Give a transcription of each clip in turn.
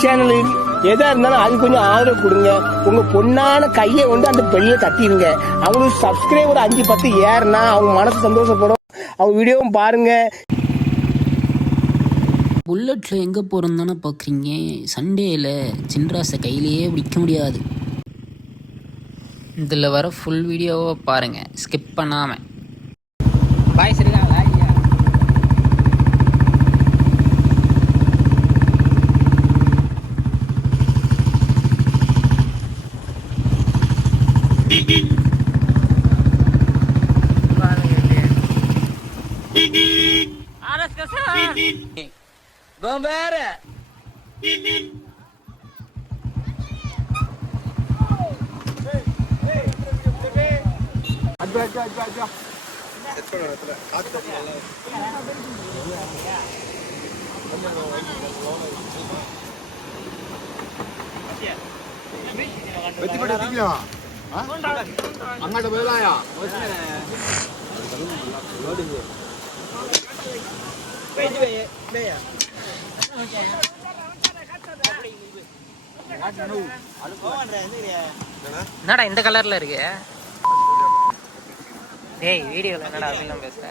Channel எதா இருந்தாலும் அது கொஞ்சம் ஆதரவு கொடுங்க. உங்க பொண்ணான கையை கொண்டு அந்த பெல்ல தட்டிடுங்க. அவங்களுக்கு சப்ஸ்கிரைபர் 5-10 ஏறுனா அவங்க மனசு சந்தோஷப்படும். அவங்க வீடியோவும் பாருங்க. புல்லட்டில் எங்கே போகிறோன்னு தானே பார்க்குறீங்க. சண்டேயில் சின்ராசை கையிலேயே பிடிக்க முடியாது. இதில் வர ஃபுல் வீடியோவை பாருங்கள், ஸ்கிப் பண்ணாமல். பாய் சரிதான். வேற അങ്ങോട്ട് പോയാ என்னடா இந்த கலர்ல இருக்கு? ஏய் வீடியோல என்னடா அப்படிலாம் பேசுற?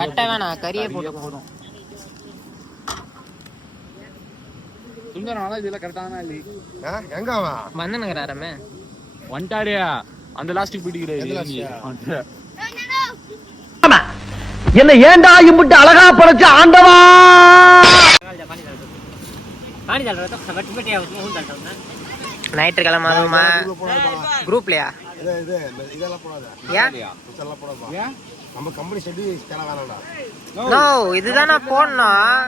கட்ட வேணாம், கறியே போட்டு போதும். வந்தனுங்கிறாரமே வந்துட்டாரியா அந்த லாஸ்டிக் பிடிக்கிறாரு. என்ன ஏண்டா இம்புட்டு அழகா படைச்ச ஆண்டவா. ஞாயிற்றுக்கிழமை அதுவுமா குரூப்லயா? நம்ம கம்பெனி ஷெட் வேணாம்டா. நோ இதுதானா போடணும்.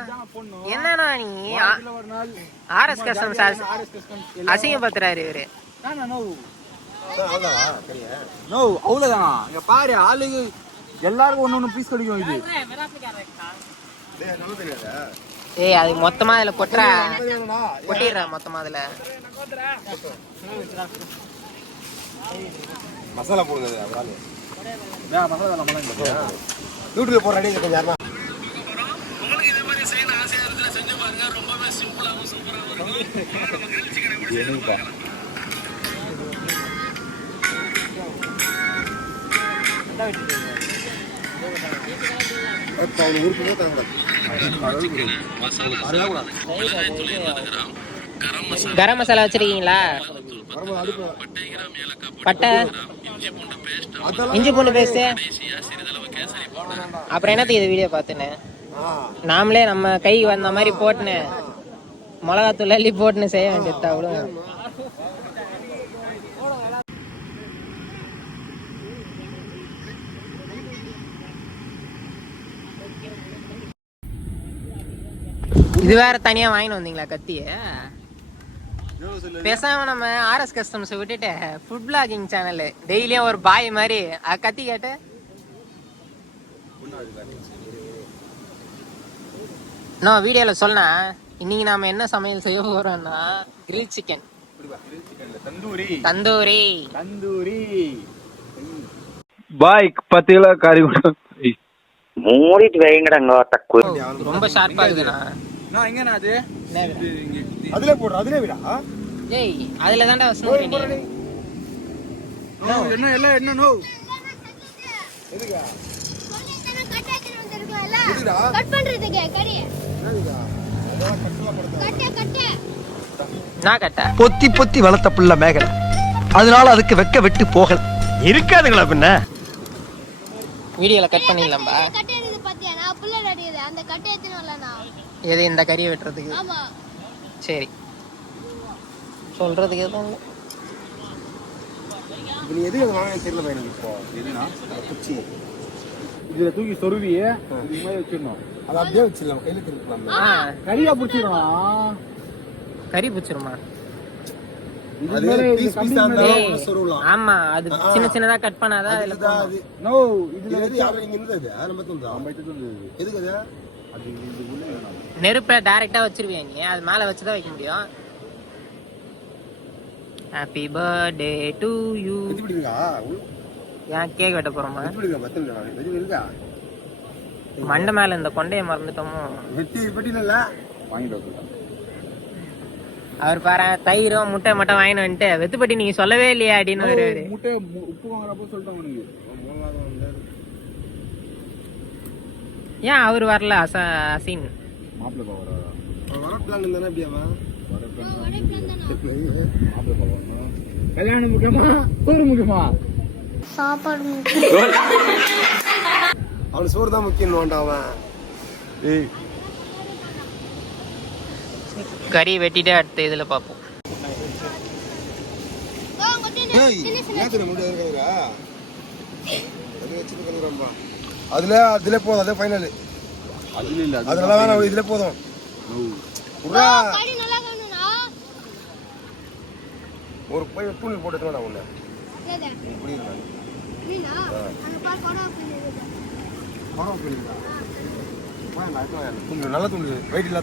என்னன்னா நீ ஆர்எஸ் கஸ்டம்ஸ் அசிங்கப்படுத்துறாரு இவரு. அவ்வளவுதான். இங்க பாரு ஆளுங்க எல்லாருக்கும் ஒண்ணு பீஸ் கிடைக்கும். இது ஏய் அது மொத்தமா அதுல கொட்டிடுற மொத்தமா அதுல மசாலா போடுங்க. யூடியூப்ல போற ரெடி கொஞ்சம் உங்களுக்கு இதே மாதிரி செய்யணும் ஆசையா இருந்தா செஞ்சு பாருங்க. ரொம்பவே சிம்பிளாவும் சூப்பராவும் இருக்கும். கரம் மசாலா வச்சிருக்கீங்களா? பட்டை இஞ்சி பூண்டு பேஸ்ட் அப்புறம் என்னத்துக்கு இது வீடியோ பார்த்துன்னு நாமளே நம்ம கை வந்த மாதிரி போட்டுன்னு மிளகாத்தூள் அள்ளி போட்டுன்னு செய்ய வேண்டியது அவ்வளோ. இது வேற தனியா வாங்கிட்டு வந்தீங்களா கத்திய? பேசாம நம்ம ஆர்எஸ் கஸ்டம்ஸ் விட்டுட்டு ஃபுட் பிளாகிங் சேனல் டெய்லியும் ஒரு பாய் மாதிரி கத்தி கேட்டு நான் வீடியோல சொன்னேன். இன்னைக்கு நாம என்ன சமையல் செய்ய போறோம்னா கிரில் சிக்கன் தந்தூரி. பாய் 10 கிலோ கறி மூடிட்டு வைங்கடங்க. ரொம்ப ஷார்ப்பா இருக்குண்ணா. அதுல போடுற அதுல விடா. ஏய் அதுல தான்டா வசனம் நீ. என்ன எல்லாம் என்ன நோ எதுக்கு கட் பண்றதுக்கு கறிய நான் கட்ட பொத்தி பொத்தி வளர்த்த புள்ள மேகல, அதனால அதுக்கு வெக்க வெட்டு போகல இருக்காதுங்களா பின்ன. வீடியோல கட் பண்ணிடலாம்பா. கட் எடுத்து பாத்தியா? நான் புள்ள அடிக்குது அந்த கட் எடுத்துன வரலனா. எது இந்த கறியை வெட்டுறதுக்கு? ஆமா சரி சொல்றதுக்கு எதுவும் நீ எது வாங்க தெரியல பையன். இப்போ எதுனா குச்சி இதுல தூக்கி சொருவி இது மாதிரி வச்சிடணும். அதை அப்படியே வச்சிடலாம், கையில திருப்பலாம். கறியா பிடிச்சிடும். கறி பிடிச்சிருமா? ஆமா, அது சின்ன சின்னதா கட் பண்ணாதான் அதுல நோ இதுல இங்க இருந்தது நம்ம எதுக்கு அது நெருப்பை டைரக்டா வச்சிருவியா நீ? அது மேல வச்சுதான் வைக்க முடியும். Happy birthday to you. ஏன் கேக் வெட்ட போறோமா? மண்டை மேல இந்த கொண்டைய மறந்துட்டோமோ? அவர் பாரு தயிரும் முட்டை மட்டும் வாங்கிட்டு வந்துட்டு வெத்துப்பட்டி நீங்க சொல்லவே இல்லையா அப்படின்னு வருவாரு. முட்டை உப்பு வாங்குறப்ப சொல்லிட்டேன் உனக்கு. ஏன் அவர் வரல? அசீன் மாப்பிள்ளை பாவரா கல்யாணம் முக்கியமா சோறு முக்கியமா? சாப்பாடு அவனுக்கு சோறு தான் முக்கியம். அவன் கறி வெட்டிட்டு அடுத்த இதுல பாப்போம். அதுல போதும். அதே ஃபைனல். அதுல இல்ல அதனால வேணாம், இதுல போதும். ஒரு போய் தூள் போட்டு எடுத்துடா உள்ள. நல்ல துண்டு வெயிட் இல்ல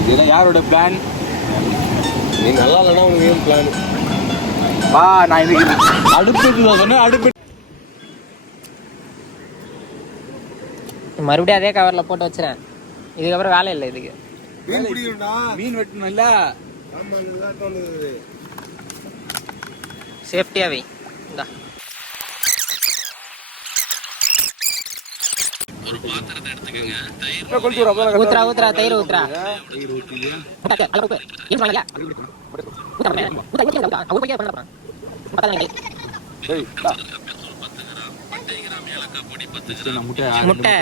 இதெல்லாம் யாரோட பிளான்? நீ நல்லா இல்லைன்னா உனக்கு ஏன் பிளான்? வா நான் இதுக்கு அடுப்பு சொன்னேன். அடுப்பு மறுபடியும் அதே கவர்ல போட்டு வச்சுறேன். இதுக்கப்புறம் வேலை இல்லை இதுக்கு. மீன் பிடிக்கணும்டா. மீன் வெட்டணும் இல்ல? ஆமா நல்லா தோணுது. சேஃப்டியா வை. இந்தா ஊத்துறா ஊத்துறா தயிர் ஊத்துறா. முட்டை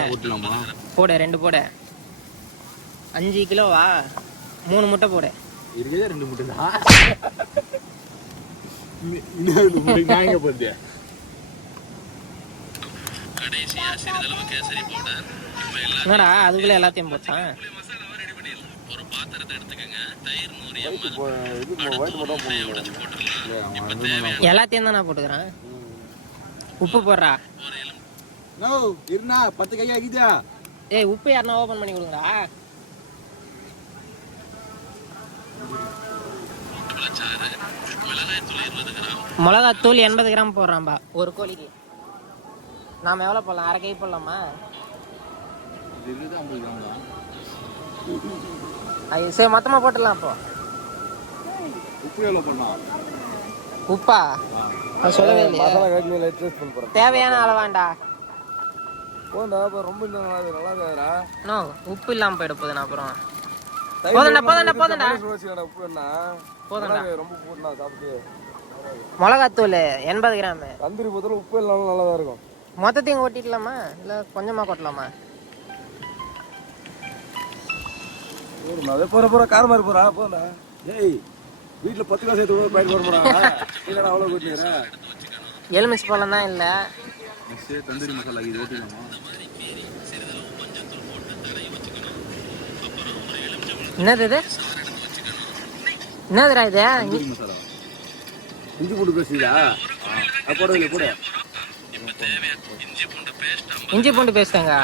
போடு 2 போடு. 5 கிலோவா? 3 முட்டை போடு. இருக்கே 2 முட்டை தான். நான் எங்க போறது? என்னடா அதுக்குள்ள எல்லாத்தையும் போச்சான்? எல்லாத்தையும் தான் நான் போட்டுக்கிறேன். உப்பு போடுறா. நோ இருனா 10 கையா ஆகிதா? ஏய் உப்பு யாருன்னா ஓபன் பண்ணி கொடுங்கடா. மிளகாத்தூள் 80 கிராம் போடுறான்பா ஒரு கோழிக்கு. நாம எவ்வளவு போடலாம்? 1/2 கை போடலாமா? சரி மொத்தமா போட்டுடலாம். அப்போ உப்பு எவ்வளவு பண்ணலாம்? உப்பா நான் சொல்லவே இல்லையா? தேவையான அளவாண்டா. நோ உப்பு இல்லாம போயிட போகுது. நான் அப்புறம் போதண்டா போதண்டா மிளகாத்தூள் 80 கிராம். தந்தூரி போத்தல உப்பு இல்லாம நல்லாதான் இருக்கும். மொத்தத்தையும் கொட்டிடலாமா இல்ல கொஞ்சமா கொட்டலாமா? போற போற கார் மாதிரி போறா போடா. ஏய் வீட்டுல 10 காசு எடுத்து பயிர் போட போறாங்க. இல்லடா அவ்வளவு கொட்டிடுற. எலுமிச்சை பழம் தான் இல்ல. தந்தூரி மசாலா இது ஓட்டிடலாமா? என்னது இது? என்னதுடா இது? தந்தூரி மசாலா. இஞ்சி பூண்டு பேஸ்டா? போடவே போடு. இஞ்சி பூண்டு பேஸ்ட்ங்க.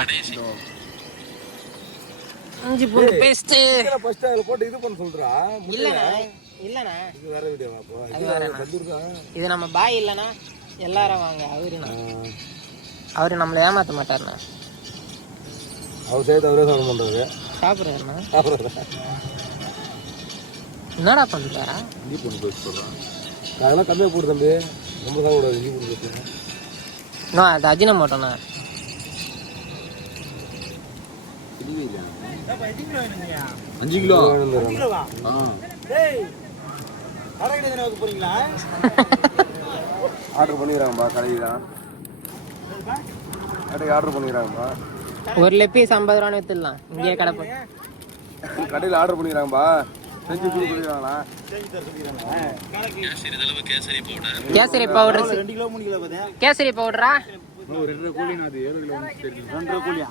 இஞ்சி பூண்டு பேஸ்ட் ஃபர்ஸ்ட் அதுல போட்டு இது பண்ண சொல்றா. இல்லண்ணா இல்லண்ணா இது வேற வீடியோவா? அப்போ அது வேறண்ணா. இது நம்ம பாய் இல்லனா எல்லாரும் வாங்க. அவரு நம்மள ஏமாத்த மாட்டாருண்ணா. அவர் செய்து அவரே சாப்பிட மாட்டாரு. சாப்பிடுறேண்ணா. என்னடா பண்ற? இஞ்சி பூண்டு பேஸ்ட் சொல்றான். அதெல்லாம் கம்மியாக போடு தம்பி. ரொம்ப தான் கூடாது இஞ்சி பூண்டு பேஸ்ட். நான் அது அஜினமோட்டோண்ணா. 5 கிலோ ஆர்டர் பண்ணிக்கிறாங்கப்பா. கடைக்கு தான் கடைக்கு ஆர்டர் பண்ணிக்கிறாங்கப்பா. ஒரு லெக் பீஸ் 50 ரூபான்னு வித்துடலாம். இங்கே கடை கடையில் ஆர்டர் பண்ணிக்கிறாங்கப்பா. செஞ்சு கொடுக்குறாங்களா? Kesari powder 2 kilo 3 kilo kesari பவுடரா? 2 கோழி அது 7 கிலோ 2 கோழி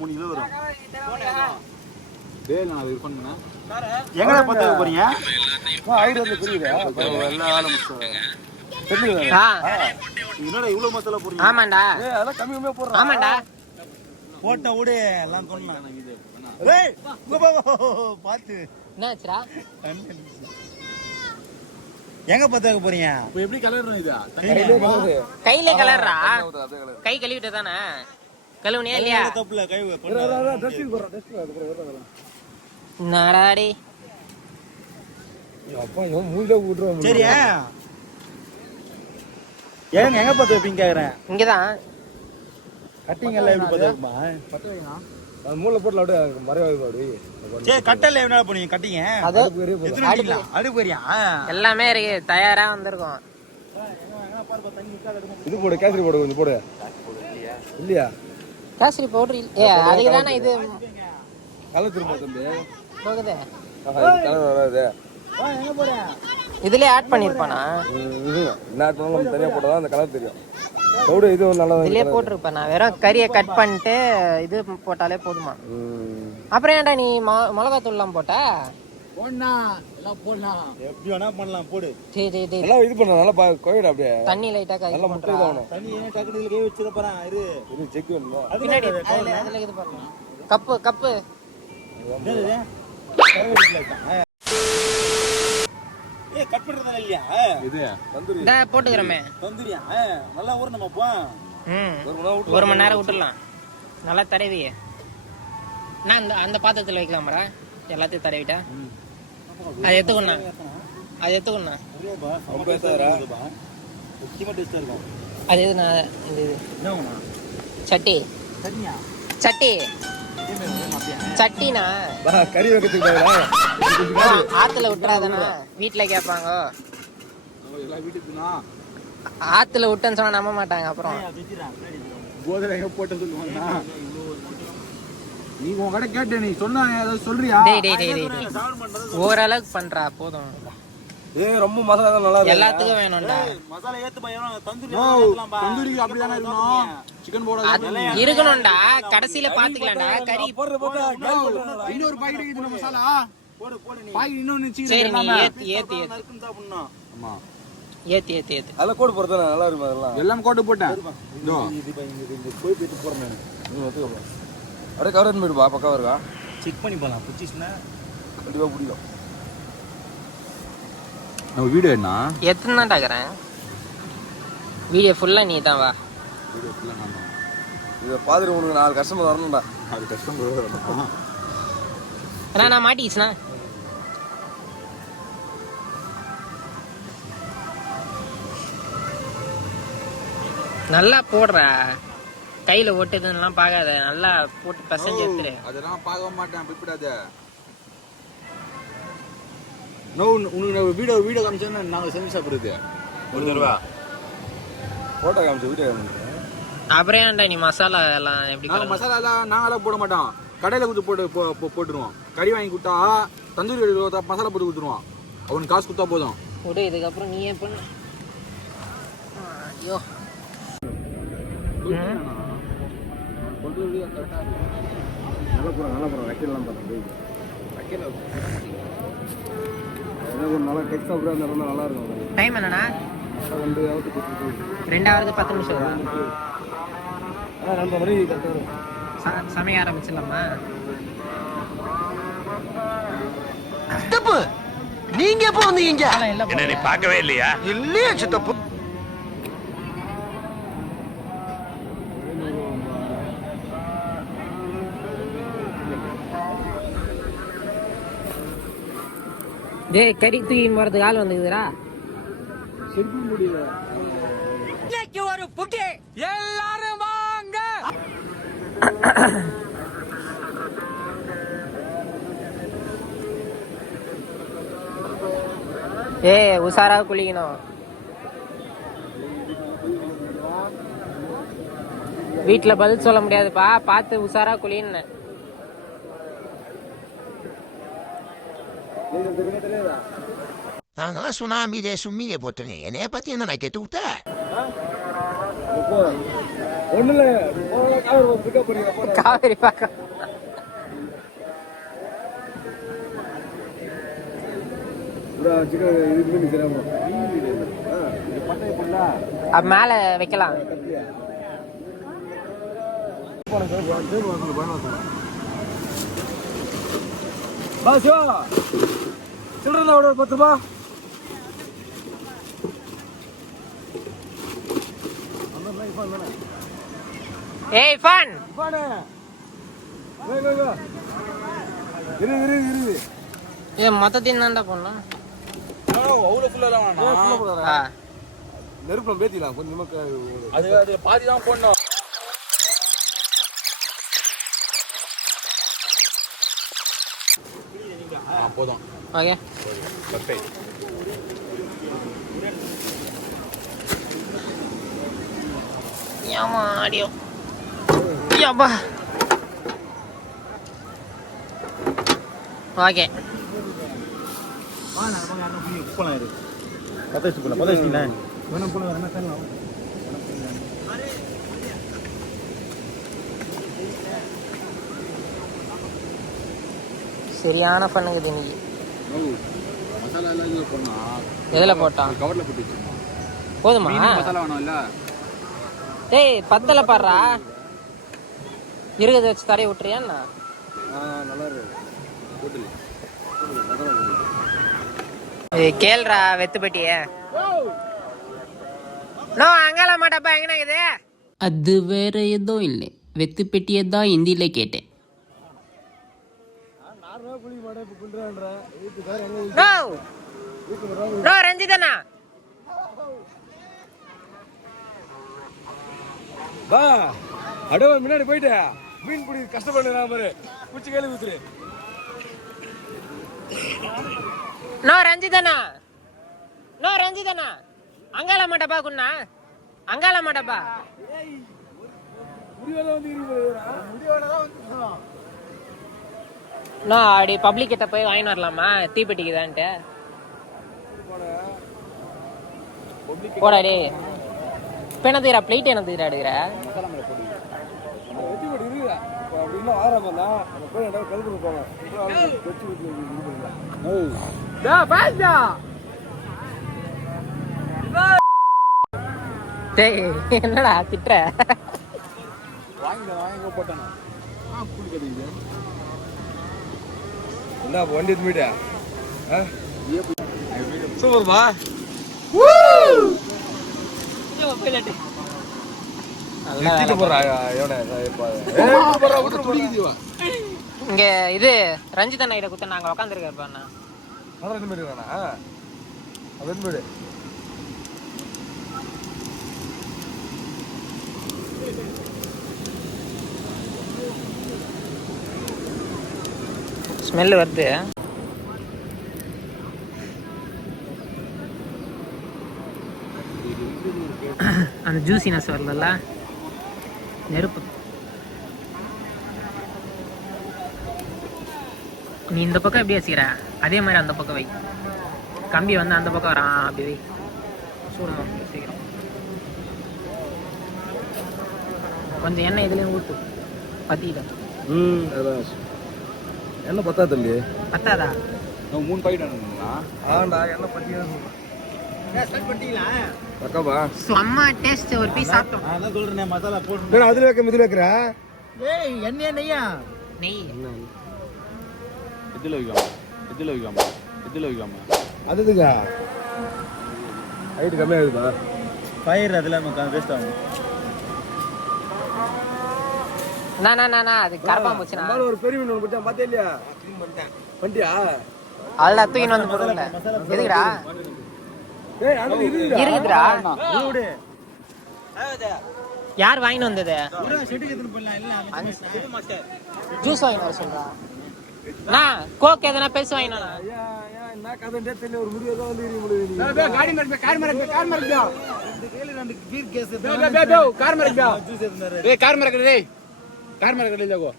3 கிலோ வரும். டேய் நான் அது ரிஃபண்ட் பண்ணா எங்கடா பத்த போறீங்க? ஐடியா வந்து புரியுதா? எல்லா ஆளும் என்னடா இவ்வளவு மசாலா போறீங்க? ஆமாண்டா. ஏய் அதெல்லாம் கம்மி கம்மியா போடுறா. ஆமாண்டா. போட்ட ஊடே எல்லாம் சொன்னான். ஏய் பாத்து என்னாச்சுடா? எங்க பத்த வைக்க போறீங்க இப்போ எப்படி கலர்றோம் இதா கையில கலர்றா கை கழுவிட்டு தானே கழுவுனியா இல்லையா தப்புல கை நாடாடி சரியா ஏங்க எங்க பத்த வைப்பீங்க கேக்குறேன் இங்கதான் கட்டிங் எல்லாம் எப்படி பத்த வைக்குமா மூளை போட்டுல அப்படியே மறைவாய் சரி கட்டல என்ன பண்ணீங்க கட்டிங்க அடுப்பு போறியா எல்லாமே இருக்கு தயாரா வந்திருக்கோம் இது போடு கேசரி போடு கொஞ்சம் போடு இல்லையா கேசரி பவுடர் அதுக்கு தானே இது கலர் திரும்ப தம்பி போகுது கலர் வராது இதுலயே ஆட் பண்ணிருப்பானா என்ன பண்ணாலும் தனியா போட்டா அந்த கலர் தெரியும் பவுடர் இது நல்லா இதுலயே போட்டிருப்பேன் நான் வெறும் கறியை கட் பண்ணிட்டு இது போட்டாலே போதுமா அப்புறம் ஏன்டா நீ மிளகாத்தூள்லாம் போட்ட எப்படி வேணா பண்ணலாம் போடு நல்லா இது பண்ண நல்லா கோயிடு அப்படியே தண்ணி லைட்டா நல்லா முட்டை வாங்கணும் தண்ணி ஏன் டக்குனு இதுல கை வச்சிர போறேன் இரு செக் பண்ணனும் பின்னாடி அதுல இது பாருங்க கப்பு ஏய் கட் பண்றதா இல்லையா இது தந்தூரி இத போட்டுக்கறமே தந்தூரியா நல்லா ஊற நம்ம போ ஒரு மணி நேரம் விட்டுறலாம் நல்லா தடவி நான் அந்த பாத்திரத்துல வைக்கலாம்டா எல்லாத்தையும் தடவிட்டா அது எத்துக்கணும் அது எது நான் இது சட்டினா கறி வைக்கிறதுக்கு ஆத்துல விட்டுறாதானா வீட்டுல கேட்பாங்க ஆத்துல விட்டேன்னு சொன்னா நம்ப மாட்டாங்க அப்புறம் போதல எங்க போட்டு சொல்லுவாங்க நீ உன் கடை கேட்ட நீ சொன்னா ஏதாவது சொல்றியா டேய் ஓரளவுக்கு பண்றா போதும் ரொம்ப மசாலா நல்லா இருக்கு எல்லாத்துக்கும் வேணும்டா மசாலா ஏத்து பையன் தந்தூரி அப்படி தான இருக்கணும் சிக்கன் போடாத இருக்கணும்டா கடைசில பாத்துக்கலாம்டா கறி இன்னொரு பாக்கெட் இது மசாலா போடு பாக்கெட் இன்னொன்னு சரி நீ ஏத்து ஆமா ஏத்து அதெல்லாம் கோட் போறது நல்லா இருக்கும் அதெல்லாம் எல்லாம் கோட் போட்டேன் இதோ இது போய் போட்டு போறேன் அப்படியே கவர் பண்ணி பா பக்கா இருக்கா செக் பண்ணி போலாம் புடிச்சினா கண்டிப்பா புடிக்கும் நம்ம வீடியோ என்ன எத்தனை தான் டாக்குறேன் வீடியோ ஃபுல்லா நீ தான் வா வீடியோ ஃபுல்லா நான் தான் இத பாத்துட்டு உனக்கு 4 கஸ்டமர் வரணும்டா 4 கஸ்டமர் வரணும் நான் மாட்டிச்சுனா நல்லா போடுறா கையில ஒட்டுதுன்னெல்லாம் பார்க்காத நல்லா போட்டு பசஞ்சு எடுத்துரு அதெல்லாம் பார்க்க மாட்டேன் பிடிப்படாத நோ உனக்கு வீடியோ காமிச்சா நாங்க செஞ்சு சாப்பிடுறது ஒரு தடவை போட்டோ காமிச்ச வீடியோ காமிச்சேன் அப்புறம் ஏன்டா நீ மசாலா எல்லாம் எப்படி மசாலா எல்லாம் நாங்களாம் போட மாட்டோம் கடையில கொடுத்து போட்டுருவோம் கறி வாங்கி கொடுத்தா தந்தூரி மசாலா போட்டு கொடுத்துருவோம் அவனுக்கு காசு கொடுத்தா போதும் விடு இதுக்கப்புறம் நீயே பண்ணு ஐயோ நல்லா போகிறோம் வைக்கலாம் பார்த்தேன் நல்லா டெக்ஸ்ட் சாப்பிட்றா இருந்தால் நல்லா இருக்கும் டைம் என்னண்ணா 2 10 நிமிஷம் 2 மணி சமைக்க ஆரம்பிச்சிடலாமா சித்தப்பு நீங்க எப்போ வந்தீங்க என்ன நீ பார்க்கவே இல்லையா இல்லையா சித்தப்பு டேய் கறி தூக்கின்னு போறதுக்கு ஆள் வந்துக்குதுடா இன்னைக்கு ஒரு புட்டி எல்லாரும் வாங்க உஷாரா குளிக்கணும் வீட்டுல பதில் சொல்ல முடியாதுப்பா பார்த்து உஷாரா குளின்னு நாங்களாம் சுனாமிலே சும்மிலே போட்டனே என்னைய பத்தி என்ன நான் கேட்டு விட்ட காவேரி பார்க்க மேல வைக்கலாம் சில்லற ஒரு 10 ரூபாய் ஏய் ஃபன் இது மொத்தத்தையும் தான்டா போடணும். அவ்வளோ ஃபுல்லாக வேணாம். நெருப்புல பேத்திக்கலாம் கொஞ்சமா. அது பாதி தான் போடணும். போதும். Okay perfect. ஏமா ஆடியோ யப்பா. ஓகே சரியான பண்ணுங்க இன்னைக்கு. மசாலா எல்லாம் இதில் போடணும். எதில் போட்டான்? கவரில் போட்டு வச்சுருந்தோம். போதுமா? மசாலா வேணும்ல. டேய் பத்தலை பாடுறா. இருக்கிறத வச்சு தடைய விட்டுறியாண்ணா? நல்லா இருக்கு. போட்டு கேள்றா வெத்துப்பட்டிய. நோ அங்கால மாட்டப்பா எங்கண்ணா இது? அது வேற எதுவும் இல்லை, வெத்து பெட்டியை தான் ஹிந்தியில கேட்டேன். ரஞ்சிதனா வா அடோ முன்னாடி போயிட்டு மீன் பிடி கஷ்டப்படுறா பாரு. குச்சி கையில ஊத்துரு. நோ ரஞ்சிதனா, நோ ரஞ்சிதனா அங்கால மாட்டப்பா குண்ணா, அங்கால மாட்டப்பா. நான் அப்படி பப்ளிக் கிட்ட போய் வாங்கிட்டு வரலாமா தீப்பெட்டிக்குதான்ட்டு? போடா டே. இப்போ என்ன தீரா பிளேட் என்ன தீரா எடுக்கிற? என்னடா திட்டுற? போட்டானா என்ன வண்டி மீட்டா சூப்பர் பா. இங்க இது ரஞ்சிதண்ணா கிட்ட குத்த நாங்க உக்காந்துருக்கா. ஸ்மெல் வருது. அந்த ஜூசினஸ் வரல. நெருப்பு நீ இந்த பக்கம் எப்படி வச்சுக்கிற அதே மாதிரி அந்த பக்கம் வை. கம்பி வந்து அந்த பக்கம் வரான் அப்படி வை. சூடம் சீக்கிரம். கொஞ்சம் எண்ணெய் இதுலேயும் ஊற்று பத்திக்கிட்ட. என்ன பத்தாது இல்லையே? பத்தாதா? 3 பாக்கெட் ஆண்டா என்ன பத்தியா செம்ம டேஸ்ட். ஒரு பீஸ் சாப்பிட்டோம். நான் சொல்றேன் மசாலா போட்டு அதுல வைக்க இதுல வைக்கிற. ஏய் எண்ணெய் நெய்யா? நெய் இதுல வைக்காம இதுல வைக்காம இதுல வைக்காம அதுதுங்க ஹைட் கம்மியா இருக்குதா? ஃபயர் அதுல நம்ம வேஸ்ட் ஆகும். நான் அது கரப்பா போச்சுனா ஒரு பெரிய மீன் ஒன்னு போட்டா பாத்தே இல்லையா? க்ளீன் பண்ணிட்டேன். பண்ணிட்டியா? அதல தூக்கிட்டு வந்து போறல. எதுக்குடா? ஏய் அது இருக்குடா. ஊடு யார் வாங்கிட்டு வந்தது? ஊரா செட்டுக்கு எடுத்து போடலாம் இல்ல மாஸ்டர். ஜூஸ் வாங்கிட்டு வர சொல்றா. நான் கோக் எதனா பெருசு வாங்கினானா? ஐயா என்ன கதண்டே தெரியல. ஒரு முடிவு ஏதோ வந்து முடிவு. காடி மரங்க கார் மரங்க இந்த கேல ரெண்டு பீர் கேஸ் கார் மரங்க ஜூஸ் எடுத்துறாரு. ஏய் கார் மரங்க டேய் கார் மரங்க ஜாகோ.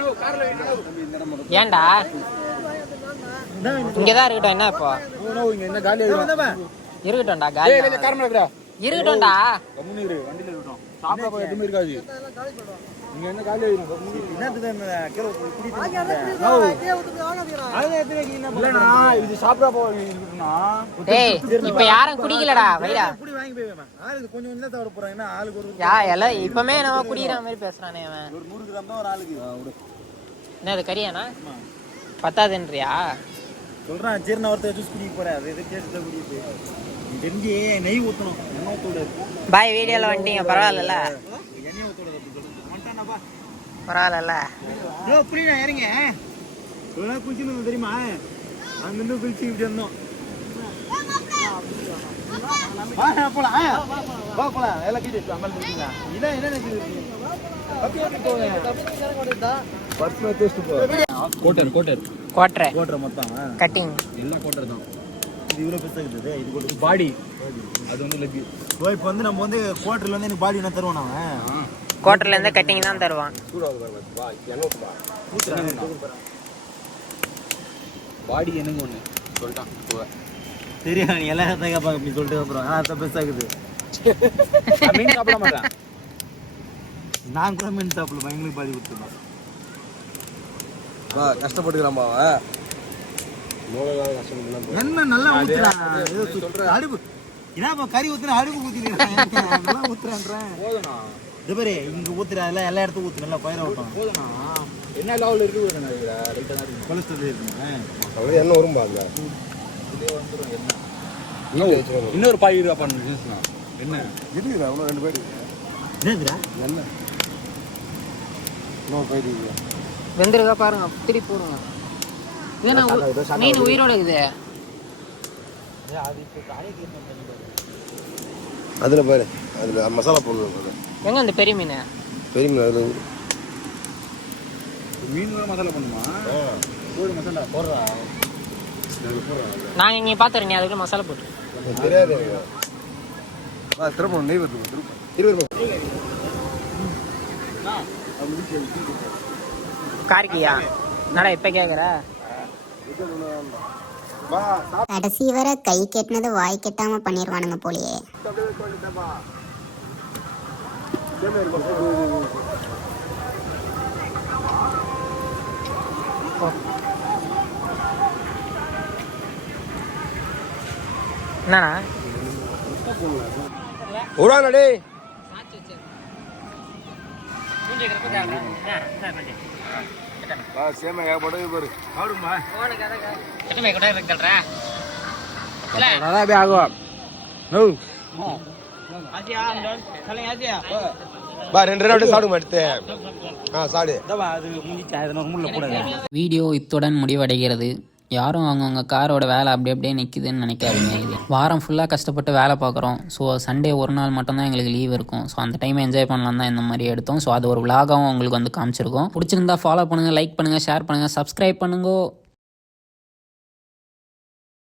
நோ கார்ல ஏன்டா இங்கதான் இருக்கட்டும். என்ன இப்போ இங்க என்ன காலி இருக்கட்டும்டா. காலி ஏய் கார் மரங்கடா இருக்கட்டும்டா. கம்முனு இரு. வண்டில இருக்கட்டும். சாப்பிட போய் எதுமே இருக்காது. இங்க என்ன காலி ஆயிரும். என்னது என்ன கேல குடி இல்லனா இது சாப்பிட போய் இருக்குனா. டேய் இப்போ யாரும் குடிக்கலடா. வைடா குடி வாங்கி போவேன். ஆளு கொஞ்சம் இல்ல தவற போறான். என்ன ஆளுக்கு ஒரு யா எல்லாம் இப்பமே நம்ம குடிக்கிற மாதிரி பேசுறானே அவன். ஒரு 100 கிராம் தான் ஒரு ஆளுக்கு. என்னது கறியானா? பத்தாதுன்றியா? சொல்றேன் ஜீரண வார்த்தை ஜூஸ் குடிக்க போறேன் அது இது டேஸ்ட் தான் குடிக்குது நீ தெரிஞ்சு நெய் ஊற்றணும் எண்ணெய் ஊற்றக்கூடாது பாய் வீடியோவில் வந்துட்டீங்க பரவாயில்லல்ல எண்ணெய் ஊற்றக்கூடாது அப்படி சொல்லுது வந்துட்டானப்பா பரவாயில்லல்ல புரியுதா இறங்க இவ்வளோ குளிச்சுன்னு தெரியுமா அங்கிருந்து குளிச்சு இப்படி இருந்தோம் போலாம் எல்லாம் கீழே அமல் முடிச்சுங்களா இதான் என்ன கோட்டரை மொத்தம் கட்டிங் எல்லாம் கோட்டர் தான் இது இவ்வளோ பெருசாக இருக்குது இது கூட பாடி அது வந்து லெக் இப்போ வந்து நம்ம வந்து கோட்டரில் வந்து எனக்கு பாடி என்ன தருவோம் அவன் கோட்டர்லேருந்து கட்டிங் தான் தருவான் பாடி எனக்கு ஒன்று சொல்லிட்டான் தெரியும் நீ எல்லாம் கேட்பாங்க அப்படி சொல்லிட்டு அப்புறம் அதான் பெருசாக இருக்குது மீன் சாப்பிட மாட்டேன் நான் கூட மீன் சாப்பிடலாம் எங்களுக்கு பாடி கொடுத்துருந்தோம் கஷ்டப்பட்டுக்கிறான்பா என்ன நல்லா ஊத்துறான் அடுப்பு என்னப்பா கறி ஊத்துனா அடுப்பு ஊத்திக்கிறான் நல்லா ஊத்துறான்றேன் இது பேரு இங்க ஊத்துறா எல்லா இடத்துக்கும் ஊத்து நல்லா பயிர ஓட்டம் போதுண்ணா என்ன லெவலில் இருக்கு கொலஸ்ட்ரால் இருக்குங்க என்ன வரும்பா அந்த இன்னொரு பாய் ரூபா பண்ணு என்ன இருக்குதா அவ்வளோ 2 பேர் என்னதுடா என்ன இன்னொரு பாய் இருக்கு வெந்திருக்கா பாருங்க திருப்பி போடுங்க மீன் உயிரோட இருக்குது அதில் பாரு அதில் மசாலா போடணும் எங்க அந்த பெரிய மீன் அதில் மீன் மசாலா பண்ணுமா கோழி மசாலா போடுறா நாங்கள் இங்கே பார்த்துறேன் நீ அதுக்குள்ள மசாலா போட்டு தெரியாது திரும்ப நெய் வருது கார்கியா நடா இப்போ கேட்குற கடைசி வரை கை கெட்டினது வாய் கெட்டாம பண்ணிடுவானுங்க போலியே. என்னண்ணா உடானடே சேமையா படகு பாரு ஆடுமா எட்டுமே கூட இருக்கல்ற நல்லா பே ஆகும் நோ ஆசியா சொல்லுங்க ஆசியா பா 2 அப்படியே சாப்பிடுமா எடுத்து சாடு அது முடிஞ்சா அது நொறுமுள்ள போடுங்க. வீடியோ இத்துடன் முடிவடைகிறது. யாரும் அவங்கவுங்க காரோட வேலை அப்படியே நிற்கிதுன்னு நினைக்காதீங்க. இது வாரம் ஃபுல்லாக கஷ்டப்பட்டு வேலை பார்க்குறோம். ஸோ சண்டே ஒரு நாள் மட்டும்தான் எங்களுக்கு லீவ் இருக்கும். ஸோ அந்த டைமை என்ஜாய் பண்ணலாம் தான் இந்த மாதிரி எடுத்தோம். ஸோ அது ஒரு விலாகாகவும் உங்களுக்கு வந்து காமிச்சிருக்கோம். பிடிச்சிருந்தா ஃபாலோ பண்ணுங்கள், லைக் பண்ணுங்கள், ஷேர் பண்ணுங்கள், சப்ஸ்கிரைப் பண்ணுங்க.